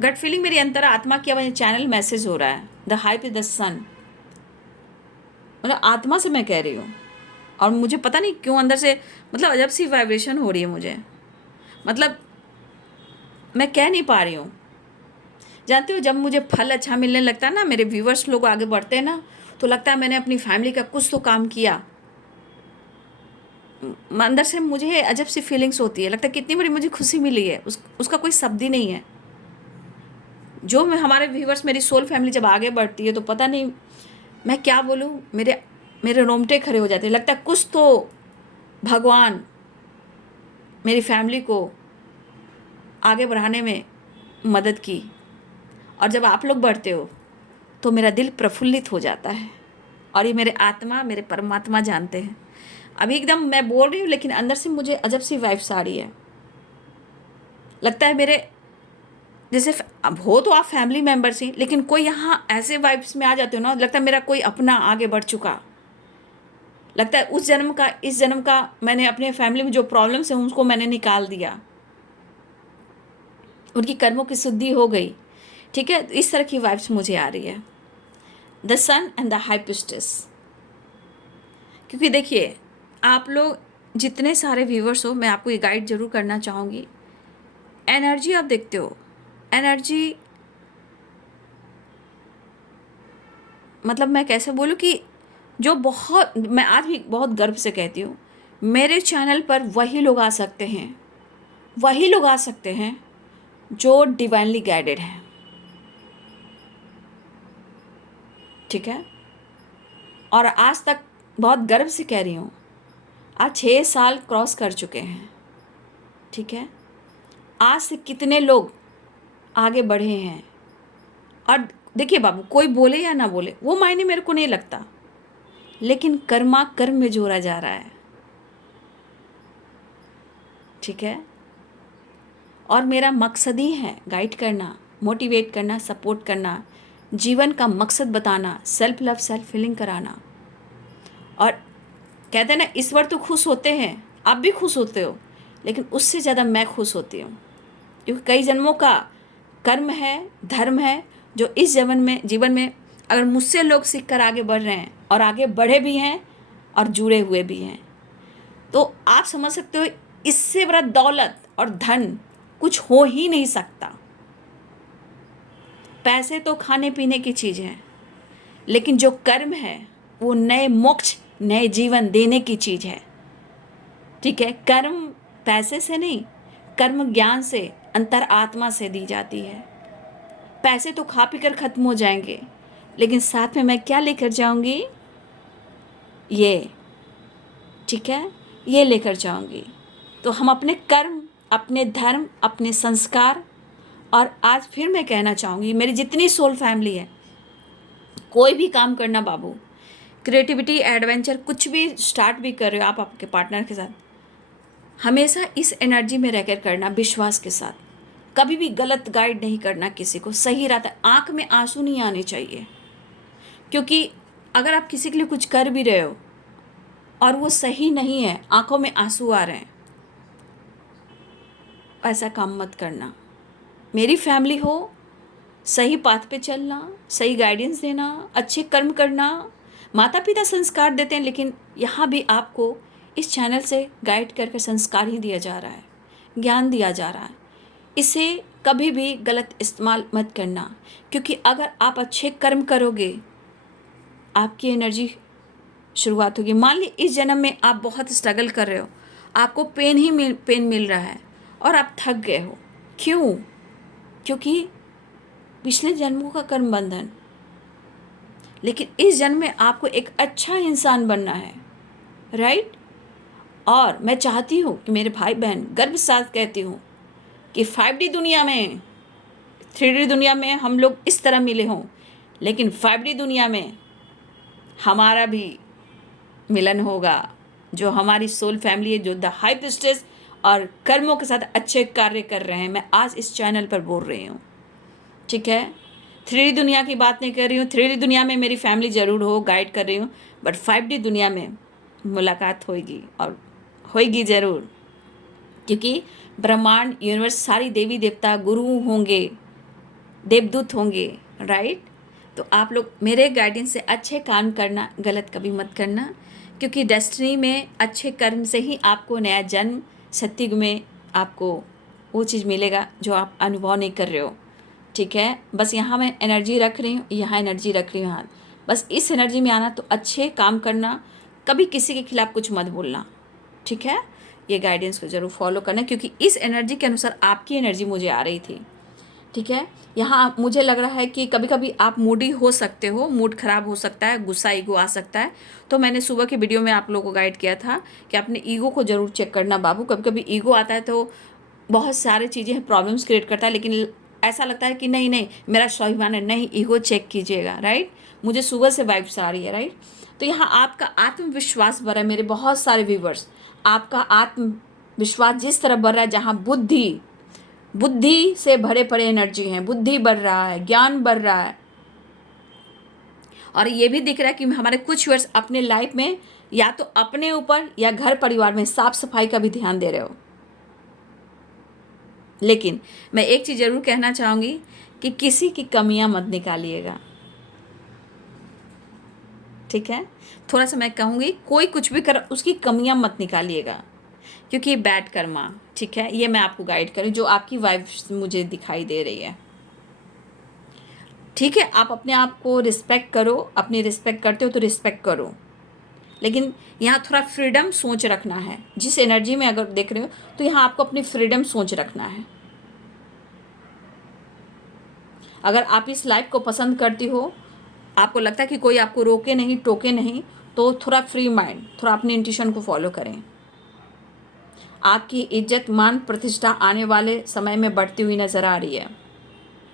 गट फीलिंग, मेरी अंतर आत्मा की वजह चैनल मैसेज हो रहा है। द हाइप इज द सन, मतलब आत्मा से मैं कह रही हूँ, और मुझे पता नहीं क्यों अंदर से मतलब अजब सी वाइब्रेशन हो रही है मुझे, मतलब मैं कह नहीं पा रही हूँ। जानते हो, जब मुझे फल अच्छा मिलने लगता है ना, मेरे व्यूवर्स लोग आगे बढ़ते हैं ना, तो लगता है मैंने अपनी फैमिली का कुछ तो काम किया। अंदर से मुझे अजब सी फीलिंग्स होती है, लगता है कितनी बड़ी मुझे खुशी मिली है, उसका कोई शब्द ही नहीं है। जो मैं, हमारे व्यूवर्स, मेरी सोल फैमिली जब आगे बढ़ती है तो पता नहीं मैं क्या बोलूँ, मेरे मेरे रोंगटे खड़े हो जाते हैं। लगता है कुछ तो भगवान मेरी फैमिली को आगे बढ़ाने में मदद की, और जब आप लोग बढ़ते हो तो मेरा दिल प्रफुल्लित हो जाता है, और ये मेरे आत्मा, मेरे परमात्मा जानते हैं। अभी एकदम मैं बोल रही हूँ लेकिन अंदर से मुझे अजब सी वाइब्स आ रही है। लगता है मेरे जैसे, अब हो तो आप फैमिली मेम्बर्स ही, लेकिन कोई यहाँ ऐसे वाइब्स में आ जाते हो ना, लगता है मेरा कोई अपना आगे बढ़ चुका। लगता है उस जन्म का, इस जन्म का मैंने अपने फैमिली में जो प्रॉब्लम्स हैं उसको मैंने निकाल दिया, उनकी कर्मों की शुद्धि हो गई, ठीक है। इस तरह की वाइब्स मुझे आ रही है, the sun and the high priestess. क्योंकि देखिए, आप लोग जितने सारे व्यूवर्स हो, मैं आपको ये गाइड जरूर करना चाहूँगी। एनर्जी आप देखते हो, एनर्जी मतलब मैं कैसे बोलूँ कि जो बहुत, मैं आज भी बहुत गर्व से कहती हूँ, मेरे चैनल पर वही लोग आ सकते हैं, वही लोग आ सकते हैं जो डिवाइनली गाइडेड हैं, ठीक है। और आज तक बहुत गर्व से कह रही हूँ, आज 6 साल क्रॉस कर चुके हैं, ठीक है। आज से कितने लोग आगे बढ़े हैं। और देखिए बाबू, कोई बोले या ना बोले वो मायने मेरे को नहीं लगता, लेकिन कर्मा कर्म में जोड़ा जा रहा है, ठीक है। और मेरा मकसद ही है गाइड करना, मोटिवेट करना, सपोर्ट करना, जीवन का मकसद बताना, सेल्फ लव सेल्फ फीलिंग कराना। और कहते हैं ना, ईश्वर तो खुश होते हैं, आप भी खुश होते हो, लेकिन उससे ज़्यादा मैं खुश होती हूँ, क्योंकि कई जन्मों का कर्म है, धर्म है, जो इस जीवन में अगर मुझसे लोग सीख कर आगे बढ़ रहे हैं और आगे बढ़े भी हैं और जुड़े हुए भी हैं, तो आप समझ सकते हो इससे बड़ा दौलत और धन कुछ हो ही नहीं सकता। पैसे तो खाने पीने की चीज़ है, लेकिन जो कर्म है वो नए मोक्ष, नए जीवन देने की चीज़ है, ठीक है। कर्म पैसे से नहीं, कर्म ज्ञान से, अंतर आत्मा से दी जाती है। पैसे तो खा पी कर ख़त्म हो जाएंगे, लेकिन साथ में मैं क्या लेकर जाऊंगी? ये, ठीक है, ये लेकर जाऊंगी। तो हम अपने कर्म, अपने धर्म, अपने संस्कार, और आज फिर मैं कहना चाहूँगी मेरी जितनी सोल फैमिली है, कोई भी काम करना बाबू, क्रिएटिविटी, एडवेंचर, कुछ भी स्टार्ट भी कर रहे हो आप आपके पार्टनर के साथ, हमेशा इस एनर्जी में रहकर करना, विश्वास के साथ। कभी भी गलत गाइड नहीं करना किसी को, सही रहता है। आँख में आंसू नहीं आने चाहिए, क्योंकि अगर आप किसी के लिए कुछ कर भी रहे हो और वो सही नहीं है, आंखों में आंसू आ रहे हैं, ऐसा काम मत करना। मेरी फैमिली हो, सही पाथ पे चलना, सही गाइडेंस देना, अच्छे कर्म करना। माता पिता संस्कार देते हैं, लेकिन यहाँ भी आपको इस चैनल से गाइड करके संस्कार ही दिया जा रहा है, ज्ञान दिया जा रहा है। इसे कभी भी गलत इस्तेमाल मत करना, क्योंकि अगर आप अच्छे कर्म करोगे, आपकी एनर्जी शुरुआत होगी। मान ली इस जन्म में आप बहुत स्ट्रगल कर रहे हो, आपको पेन मिल रहा है और आप थक गए हो, क्यों? क्योंकि पिछले जन्मों का कर्म बंधन। लेकिन इस जन्म में आपको एक अच्छा इंसान बनना है, राइट। और मैं चाहती हूँ कि मेरे भाई बहन गर्व के साथ कहती हूँ कि 5D दुनिया में, 3D दुनिया में हम लोग इस तरह मिले हों, लेकिन 5D दुनिया में हमारा भी मिलन होगा। जो हमारी सोल फैमिली है, जो द हाई प्रिस्टेस और कर्मों के साथ अच्छे कार्य कर रहे हैं, मैं आज इस चैनल पर बोल रही हूँ, ठीक है। 3D दुनिया की बात नहीं कर रही हूँ, 3D दुनिया में मेरी फैमिली ज़रूर हो, गाइड कर रही हूँ, बट 5D दुनिया में मुलाकात होगी, और होगी ज़रूर, क्योंकि ब्रह्मांड, यूनिवर्स, सारी देवी देवता, गुरु होंगे, देवदूत होंगे, राइट। तो आप लोग मेरे गाइडेंस से अच्छे काम करना, गलत कभी मत करना, क्योंकि डेस्टिनी में अच्छे कर्म से ही आपको नया जन्म, सत्युग में आपको वो चीज़ मिलेगा जो आप अनुभव नहीं कर रहे हो, ठीक है। बस यहाँ मैं एनर्जी रख रही हूँ, यहाँ एनर्जी रख रही हूँ, यहाँ बस इस एनर्जी में आना, तो अच्छे काम करना, कभी किसी के खिलाफ कुछ मत बोलना, ठीक है। ये गाइडेंस को ज़रूर फॉलो करना, क्योंकि इस एनर्जी के अनुसार आपकी एनर्जी मुझे आ रही थी, ठीक है। यहाँ मुझे लग रहा है कि कभी कभी आप मूडी हो सकते हो, मूड ख़राब हो सकता है, गुस्सा, ईगो आ सकता है। तो मैंने सुबह की वीडियो में आप लोगों को गाइड किया था कि अपने ईगो को ज़रूर चेक करना बाबू। कभी कभी ईगो आता है तो बहुत सारी चीज़ें प्रॉब्लम्स क्रिएट करता है, लेकिन ऐसा लगता है कि नहीं नहीं मेरा स्वाभिमान है, नहीं, ईगो चेक कीजिएगा, राइट। मुझे सुबह से वाइब्स आ रही है, राइट। तो यहाँ आपका आत्मविश्वास बढ़ रहा है, मेरे बहुत सारे व्यूवर्स, आपका आत्मविश्वास जिस तरह बढ़ रहा है, जहाँ बुद्धि से भरे पड़े एनर्जी हैं, बुद्धि बढ़ रहा है, ज्ञान बढ़ रहा है। और ये भी दिख रहा है कि हमारे कुछ व्यूअर्स अपने लाइफ में या तो अपने ऊपर या घर परिवार में साफ सफाई का भी ध्यान दे रहे हो। लेकिन मैं एक चीज़ ज़रूर कहना चाहूँगी कि किसी की कमियां मत निकालिएगा, ठीक है। थोड़ा सा मैं कहूँगी, कोई कुछ भी कर उसकी कमियां मत निकालिएगा, क्योंकि बैड कर्मा, ठीक है। ये मैं आपको गाइड करूँ, जो आपकी वाइफ मुझे दिखाई दे रही है, ठीक है। आप अपने आप को रिस्पेक्ट करो, अपनी रिस्पेक्ट करते हो तो रिस्पेक्ट करो, लेकिन यहाँ थोड़ा फ्रीडम सोच रखना है। जिस एनर्जी में अगर देख रहे हो तो यहाँ आपको अपनी फ्रीडम सोच रखना है। अगर आप इस लाइफ को पसंद करती हो, आपको लगता है कि कोई आपको रोके नहीं, टोके नहीं, तो थोड़ा फ्री माइंड, थोड़ा अपनी इंट्यूशन को फॉलो करें। आपकी इज्जत मान प्रतिष्ठा आने वाले समय में बढ़ती हुई नज़र आ रही है।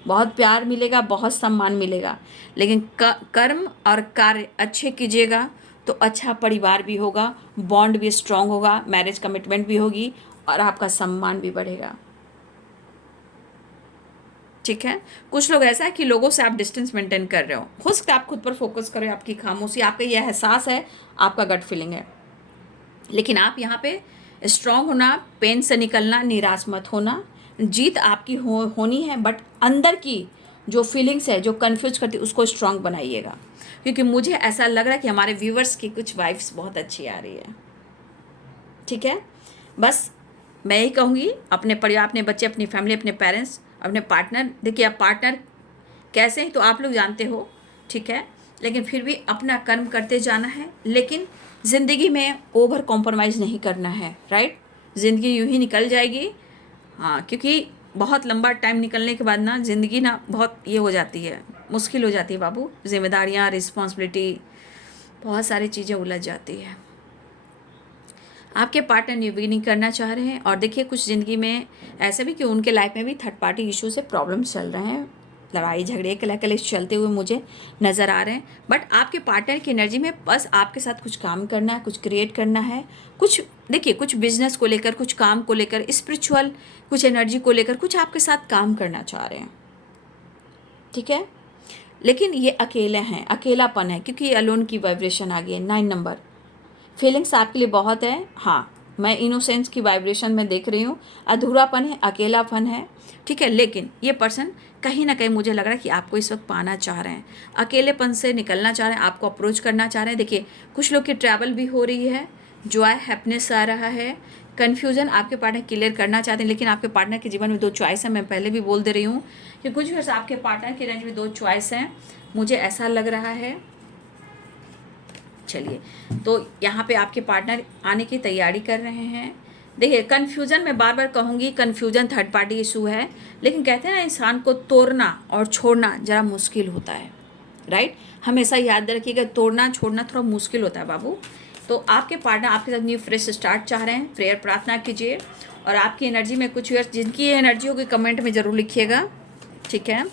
बहुत प्यार मिलेगा, बहुत सम्मान मिलेगा, लेकिन कर्म और कार्य अच्छे कीजिएगा तो अच्छा परिवार भी होगा, बॉन्ड भी स्ट्रांग होगा, मैरिज कमिटमेंट भी होगी और आपका सम्मान भी बढ़ेगा। ठीक है। कुछ लोग ऐसा है कि लोगों से आप डिस्टेंस मेंटेन कर रहे हो सकता है आप खुद पर फोकस करें, आपकी खामोशी, आपका यह एहसास है, आपका गट फीलिंग है, लेकिन आप यहाँ पे स्ट्रांग होना, पेन से निकलना, निराश मत होना। जीत आपकी होनी है, बट अंदर की जो फीलिंग्स है, जो कंफ्यूज करती है, उसको स्ट्रांग बनाइएगा। क्योंकि मुझे ऐसा लग रहा है कि हमारे व्यूवर्स की कुछ वाइब्स बहुत अच्छी आ रही है। ठीक है। बस मैं यही कहूँगी, अपने परिवार, अपने बच्चे, अपनी फैमिली, अपने पेरेंट्स, अपने पार्टनर, देखिए आप पार्टनर कैसे हैं तो आप लोग जानते हो, ठीक है, लेकिन फिर भी अपना कर्म करते जाना है। लेकिन ज़िंदगी में ओवर कॉम्प्रोमाइज़ नहीं करना है, राइट। ज़िंदगी यूं ही निकल जाएगी। हाँ, क्योंकि बहुत लंबा टाइम निकलने के बाद ना ज़िंदगी ना बहुत ये हो जाती है, मुश्किल हो जाती है बाबू। जिम्मेदारियाँ, रिस्पॉन्सिबिलिटी, बहुत सारी चीज़ें उलझ जाती है। आपके पार्टनर ये भी नहीं करना चाह रहे हैं। और देखिए कुछ ज़िंदगी में ऐसा भी कि उनके लाइफ में भी थर्ड पार्टी इशू से प्रॉब्लम्स चल रहे हैं, लड़ाई झगड़े कलेश चलते हुए मुझे नज़र आ रहे हैं। बट आपके पार्टनर की एनर्जी में बस आपके साथ कुछ काम करना है, कुछ क्रिएट करना है, कुछ देखिए कुछ बिजनेस को लेकर, कुछ काम को लेकर, स्पिरिचुअल कुछ एनर्जी को लेकर कुछ आपके साथ काम करना चाह रहे हैं। ठीक है। लेकिन ये अकेले हैं, अकेलापन है, क्योंकि अलोन की वाइब्रेशन आ गई है, 9 नंबर। फीलिंग्स आपके लिए बहुत है, हाँ, मैं इनोसेंस की वाइब्रेशन में देख रही हूँ। अधूरापन है, अकेलापन है, ठीक है। लेकिन ये पर्सन कहीं ना कहीं मुझे लग रहा है कि आपको इस वक्त पाना चाह रहे हैं, अकेलेपन से निकलना चाह रहे हैं, आपको अप्रोच करना चाह रहे हैं। देखिए कुछ लोग की ट्रैवल भी हो रही है, जॉय हैप्पीनेस आ रहा है, कन्फ्यूज़न आपके पार्टनर क्लियर करना चाहते हैं। लेकिन आपके पार्टनर के जीवन में 2 चॉइस है, मैं पहले भी बोल दे रही हूँ कि कुछ वर्ष आपके पार्टनर के रेंज में 2 चॉइस हैं, मुझे ऐसा लग रहा है। चलिए, तो यहाँ पे आपके पार्टनर आने की तैयारी कर रहे हैं। देखिए कन्फ्यूज़न, मैं बार बार कहूँगी, कन्फ्यूज़न थर्ड पार्टी इशू है, लेकिन कहते हैं ना इंसान को तोड़ना और छोड़ना ज़रा मुश्किल होता है, राइट। हमेशा याद रखिएगा, तोड़ना छोड़ना थोड़ा मुश्किल होता है बाबू। तो आपके पार्टनर आपके साथ न्यू फ्रेश स्टार्ट चाह रहे हैं, प्रेयर प्रार्थना कीजिए। और आपकी एनर्जी में कुछ जिनकी ये एनर्जी होगी कमेंट में ज़रूर लिखिएगा, ठीक है।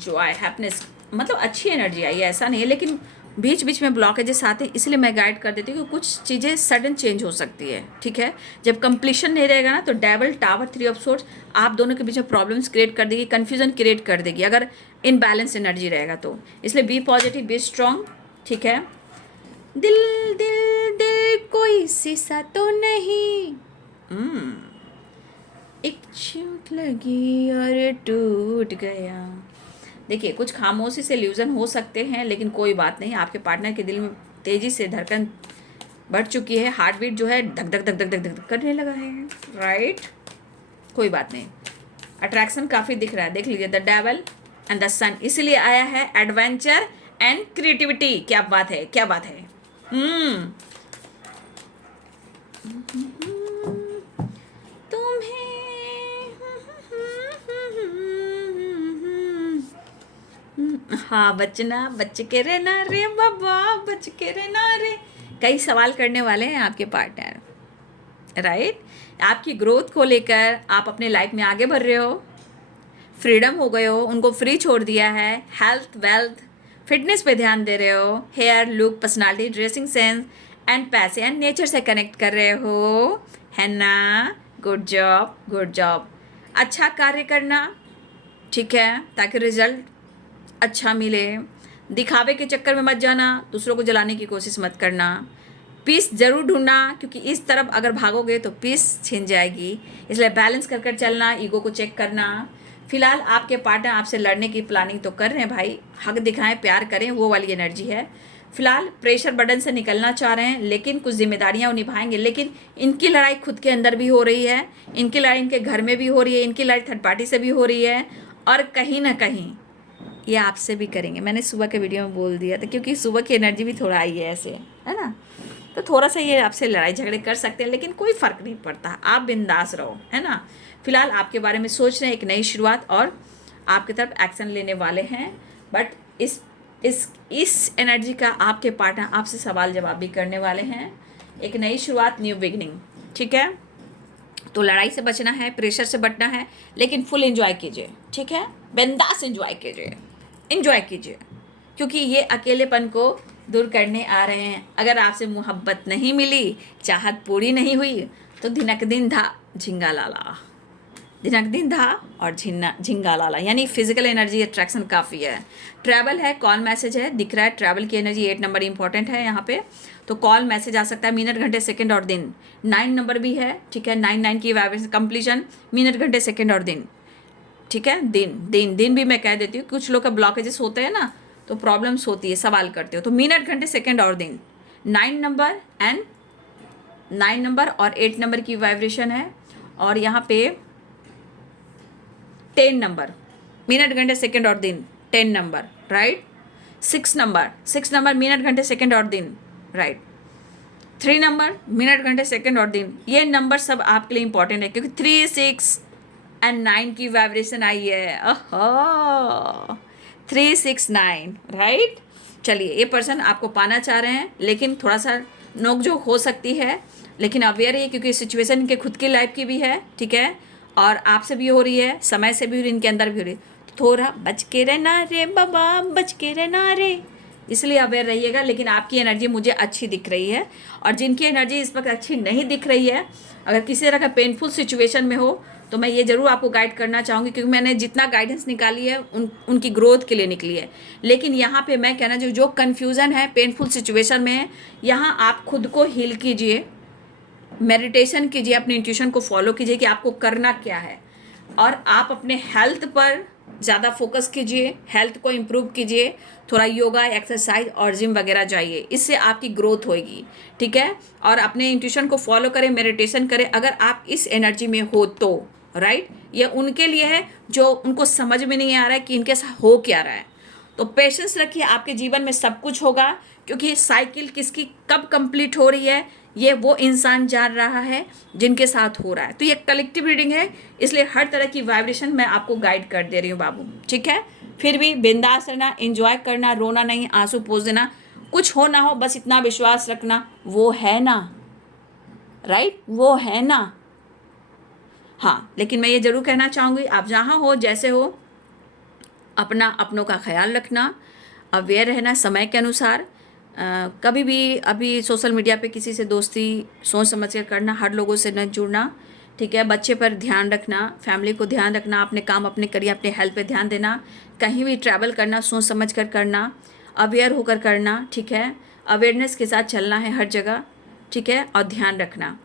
जॉय हैप्पीनेस, मतलब अच्छी एनर्जी आई है, ऐसा नहीं है, लेकिन बीच बीच में ब्लॉकेजेस आते हैं, इसलिए मैं गाइड कर देती हूँ कि कुछ चीज़ें सडन चेंज हो सकती है, ठीक है। जब कंप्लीशन नहीं रहेगा ना तो डेविल, टावर, 3 ऑफ सोर्ड्स आप दोनों के बीच में प्रॉब्लम्स क्रिएट कर देगी, कन्फ्यूजन क्रिएट कर देगी अगर इनबैलेंस एनर्जी रहेगा तो। इसलिए बी पॉजिटिव, बी स्ट्रांग, ठीक है। दिल दिल दिल कोई शीशा तो नहीं, एक चोट लगी और टूट गया। देखिए कुछ खामोशी से इल्यूजन हो सकते हैं, लेकिन कोई बात नहीं, आपके पार्टनर के दिल में तेज़ी से धड़कन बढ़ चुकी है, हार्ट बीट जो है धक धक धक धक धक धक करने लगा है, राइट। कोई बात नहीं, अट्रैक्शन काफ़ी दिख रहा है, देख लीजिए, द डेविल एंड द सन, इसलिए आया है एडवेंचर एंड क्रिएटिविटी। क्या बात है, क्या बात है। हाँ, बचना, बच के रहना रे बाबा, बच के रहना रे। कई सवाल करने वाले हैं आपके पार्टनर, राइट। आपकी ग्रोथ को लेकर आप अपने लाइफ में आगे बढ़ रहे हो, फ्रीडम हो गए हो, उनको फ्री छोड़ दिया है, हेल्थ, वेल्थ, फिटनेस पे ध्यान दे रहे हो, hair, look, personality, dressing sense and पैसे एंड नेचर से कनेक्ट कर रहे हो, है ना। Good job, good job. अच्छा कार्य करना, ठीक है, ताकि रिजल्ट अच्छा मिले। दिखावे के चक्कर में मत जाना, दूसरों को जलाने की कोशिश मत करना। पीस ज़रूर ढूंढना, क्योंकि इस तरफ अगर भागोगे तो पीस छिन जाएगी, इसलिए बैलेंस कर कर चलना, ईगो को चेक करना। फिलहाल आपके पार्टनर आपसे लड़ने की प्लानिंग तो कर रहे हैं भाई, हक दिखाएं, प्यार करें, वो वाली एनर्जी है। फिलहाल प्रेशर बर्डन से निकलना चाह रहे हैं, लेकिन कुछ जिम्मेदारियां निभाएंगे। लेकिन इनकी लड़ाई खुद के अंदर भी हो रही है, इनकी लड़ाई इनके घर में भी हो रही है, इनकी लड़ाई थर्ड पार्टी से भी हो रही है, और कहीं ना कहीं ये आपसे भी करेंगे। मैंने सुबह के वीडियो में बोल दिया था, क्योंकि सुबह की एनर्जी भी थोड़ा आई है ऐसे, है ना, तो थोड़ा सा ये आपसे लड़ाई झगड़े कर सकते हैं, लेकिन कोई फ़र्क नहीं पड़ता, आप बिंदास रहो, है ना। फिलहाल आपके बारे में सोच रहे हैं एक नई शुरुआत, और आपकी तरफ एक्शन लेने वाले हैं, बट इस एनर्जी का आपके पार्टनर आपसे सवाल जवाब भी करने वाले हैं। एक नई शुरुआत, न्यू बिगनिंग, ठीक है। तो लड़ाई से बचना है, प्रेशर से बचना है, लेकिन फुल एंजॉय कीजिए, ठीक है। बिंदास एंजॉय कीजिए, एंजॉय कीजिए, क्योंकि ये अकेलेपन को दूर करने आ रहे हैं। अगर आपसे मोहब्बत नहीं मिली, चाहत पूरी नहीं हुई, तो दिनक दिन धा झिंगा लाला, दिनक दिन धा और झिंगा लाला, यानी फिजिकल एनर्जी अट्रैक्शन काफ़ी है। ट्रैवल है, कॉल मैसेज है, दिख रहा है ट्रैवल की एनर्जी। 8 नंबर इंपॉर्टेंट है यहाँ पे, तो कॉल मैसेज आ सकता है, मिनट घंटे सेकंड और दिन। 9 नंबर भी है, ठीक है, 9 की वाइब्रेशन कंप्लीशन, मिनट घंटे सेकंड और दिन, ठीक है। दिन भी मैं कह देती हूँ, कुछ लोग का ब्लॉकेजेस होते हैं ना, तो प्रॉब्लम्स होती है, सवाल करते हो, तो मिनट घंटे सेकंड और दिन। 9 नंबर और 8 नंबर की वाइब्रेशन है। और यहाँ पे 10 नंबर, मिनट घंटे सेकंड और दिन, 10 नंबर, राइट। 6 नंबर मिनट घंटे सेकंड और दिन, राइट। 3 नंबर मिनट घंटे सेकंड और दिन। ये नंबर सब आपके लिए इंपॉर्टेंट है, क्योंकि 3, 6 एंड 9 की वाइब्रेशन आई है। ओहो, 3, 6, 9, राइट। चलिए, ये पर्सन आपको पाना चाह रहे हैं, लेकिन थोड़ा सा नोकझोंक हो सकती है, लेकिन अवेयर है, क्योंकि सिचुएशन इनके खुद की लाइफ की भी है, ठीक है, और आपसे भी हो रही है, समय से भी हो रही है, इनके अंदर भी हो रही है। तो थोड़ा बच के रहना रे बाबा, बच के रहना रे, इसलिए अवेयर रहिएगा। लेकिन आपकी एनर्जी मुझे अच्छी दिख रही है, और जिनकी एनर्जी इस वक्त अच्छी नहीं दिख रही है, अगर किसी तरह का पेनफुल सिचुएशन में हो, तो मैं ये ज़रूर आपको गाइड करना चाहूँगी, क्योंकि मैंने जितना गाइडेंस निकाली है उनकी ग्रोथ के लिए निकली है। लेकिन यहाँ पे मैं कहना जो कन्फ्यूज़न है, पेनफुल सिचुएशन में है, यहाँ आप खुद को हील कीजिए, मेडिटेशन कीजिए, अपनी इंट्यूशन को फॉलो कीजिए कि आपको करना क्या है, और आप अपने हेल्थ पर ज़्यादा फोकस कीजिए, हेल्थ को इम्प्रूव कीजिए, थोड़ा योगा, एक्सरसाइज और जिम वगैरह जाइए, इससे आपकी ग्रोथ होगी, ठीक है। और अपने इंट्यूशन को फॉलो करें, मेडिटेशन करें, अगर आप इस एनर्जी में हो तो, राइट। ये उनके लिए है जो उनको समझ में नहीं आ रहा है कि इनके साथ हो क्या रहा है। तो पेशेंस रखिए, आपके जीवन में सब कुछ होगा, क्योंकि साइकिल किसकी कब कंप्लीट हो रही है, ये वो इंसान जान रहा है जिनके साथ हो रहा है। तो ये कलेक्टिव रीडिंग है, इसलिए हर तरह की वाइब्रेशन मैं आपको गाइड कर दे रही हूँ बाबू, ठीक है। फिर भी बिंदास रहना, एंजॉय करना, रोना नहीं, आंसू पोंछ देना, कुछ हो ना हो, बस इतना विश्वास रखना, वो है ना, राइट, वो है ना। हाँ, लेकिन मैं ये ज़रूर कहना चाहूँगी, आप जहाँ हो, जैसे हो, अपनों का ख्याल रखना, अवेयर रहना समय के अनुसार। कभी भी अभी सोशल मीडिया पे किसी से दोस्ती सोच समझ कर करना, हर लोगों से न जुड़ना, ठीक है। बच्चे पर ध्यान रखना, फैमिली को ध्यान रखना, अपने काम, अपने करियर, अपने हेल्थ पे ध्यान देना। कहीं भी ट्रैवल करना सोच समझ कर करना, अवेयर होकर करना, ठीक है। अवेयरनेस के साथ चलना है हर जगह, ठीक है, और ध्यान रखना,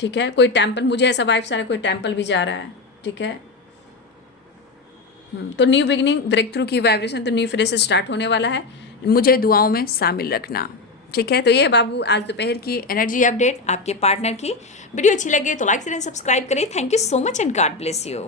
ठीक है। कोई टेम्पल, मुझे ऐसा वाइब्स आ रहा है, कोई टेम्पल भी जा रहा है, ठीक है। तो न्यू बिगनिंग, ब्रेक थ्रू की वाइब्रेशन, तो न्यू फ्रेश से स्टार्ट होने वाला है, मुझे दुआओं में शामिल रखना, ठीक है। तो ये बाबू आज दोपहर की एनर्जी अपडेट आपके पार्टनर की। वीडियो अच्छी लगे तो लाइक करें, सब्सक्राइब करें। Thank you so much and God bless you.